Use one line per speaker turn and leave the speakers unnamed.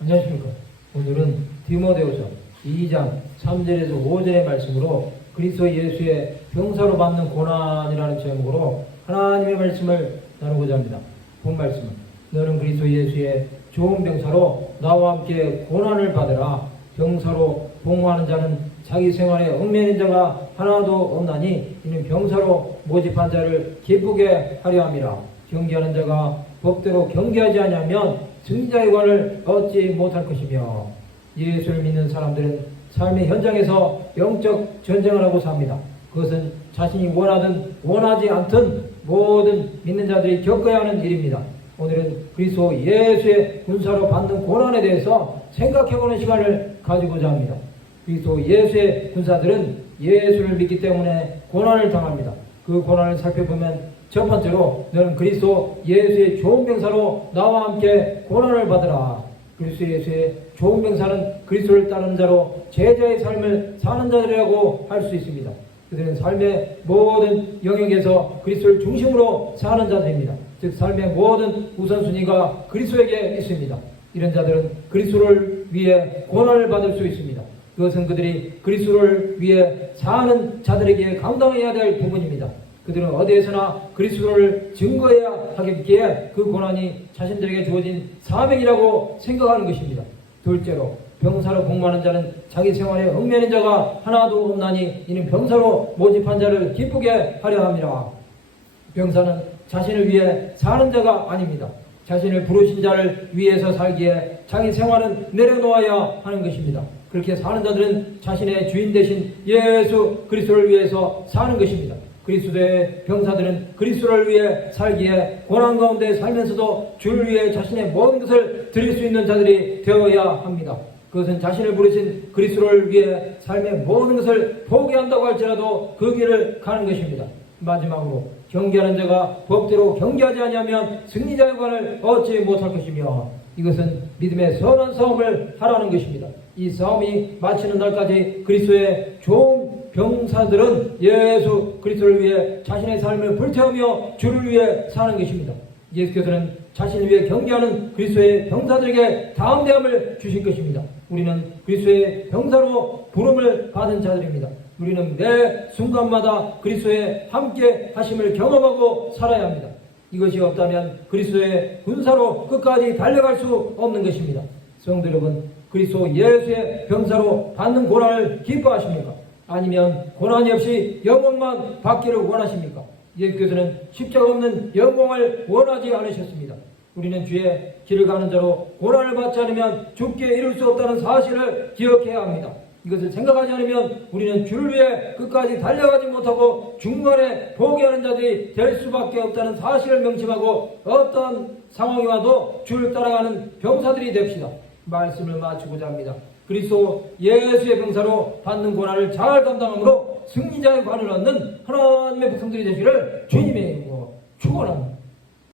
안녕하십니까. 오늘은 디모데후서 2장 3절에서 5절의 말씀으로 그리스도 예수의 병사로 받는 고난이라는 제목으로 하나님의 말씀을 나누고자 합니다. 본 말씀은 너는 그리스도 예수의 좋은 병사로 나와 함께 고난을 받으라. 병사로 복무하는 자는 자기 생활에 얽매인 자가 하나도 없나니 이는 병사로 모집한 자를 기쁘게 하려 함이라. 경계하는 자가 법대로 경계하지 아니하면 승자의 관을 얻지 못할 것이며 예수를 믿는 사람들은 삶의 현장에서 영적 전쟁을 하고 삽니다. 그것은 자신이 원하든 원하지 않든 모든 믿는 자들이 겪어야 하는 일입니다. 오늘은 그리스도 예수의 군사로 받는 고난에 대해서 생각해보는 시간을 가지고자 합니다. 그리스도 예수의 군사들은 예수를 믿기 때문에 고난을 당합니다. 그 고난을 살펴보면 첫 번째로 너는 그리스도 예수의 좋은 병사로 나와 함께 고난을 받으라. 그리스도 예수의 좋은 병사는 그리스도를 따르는 자로 제자의 삶을 사는 자들이라고 할 수 있습니다. 그들은 삶의 모든 영역에서 그리스도를 중심으로 사는 자들입니다. 즉 삶의 모든 우선순위가 그리스도에게 있습니다. 이런 자들은 그리스도를 위해 고난을 받을 수 있습니다. 그것은 그들이 그리스도를 위해 사는 자들에게 감당해야 될 부분입니다. 그들은 어디에서나 그리스도를 증거해야 하겠기에 그 고난이 자신들에게 주어진 사명이라고 생각하는 것입니다. 둘째로 병사로 복무하는 자는 자기 생활에 얽매는 자가 하나도 없나니 이는 병사로 모집한 자를 기쁘게 하려 함이라. 병사는 자신을 위해 사는 자가 아닙니다. 자신을 부르신 자를 위해서 살기에 자기 생활은 내려놓아야 하는 것입니다. 그렇게 사는 자들은 자신의 주인 대신 예수 그리스도를 위해서 사는 것입니다. 그리스도의 병사들은 그리스도를 위해 살기에 고난 가운데 살면서도 주를 위해 자신의 모든 것을 드릴 수 있는 자들이 되어야 합니다. 그것은 자신을 부르신 그리스도를 위해 삶의 모든 것을 포기한다고 할지라도 그 길을 가는 것입니다. 마지막으로 경계하는 자가 법대로 경계하지 아니하면 승리자의 관을 얻지 못할 것이며 이것은 믿음의 선한 싸움을 하라는 것입니다. 이 싸움이 마치는 날까지 그리스도의 좋은 병사들은 예수 그리스도를 위해 자신의 삶을 불태우며 주를 위해 사는 것입니다. 예수께서는 자신을 위해 경계하는 그리스도의 병사들에게 다음 대함을 주실 것입니다. 우리는 그리스도의 병사로 부름을 받은 자들입니다. 우리는 매 순간마다 그리스도의 함께 하심을 경험하고 살아야 합니다. 이것이 없다면 그리스도의 군사로 끝까지 달려갈 수 없는 것입니다. 성도 여러분, 그리스도 예수의 병사로 받는 고난을 기뻐하십니까? 아니면 고난이 없이 영광만 받기를 원하십니까? 예수께서는 십자가 없는 영광을 원하지 않으셨습니다. 우리는 주의 길을 가는 자로 고난을 받지 않으면 죽게 이룰 수 없다는 사실을 기억해야 합니다. 이것을 생각하지 않으면 우리는 주를 위해 끝까지 달려가지 못하고 중간에 포기하는 자들이 될 수밖에 없다는 사실을 명심하고 어떤 상황이 와도 주를 따라가는 병사들이 됩시다. 말씀을 마치고자 합니다. 그리스도 예수의 병사로 받는 고난을 잘 감당함으로 승리자의 관을 얻는 하나님의 백성들이 되시기를 주님의 이름으로 축원합니다.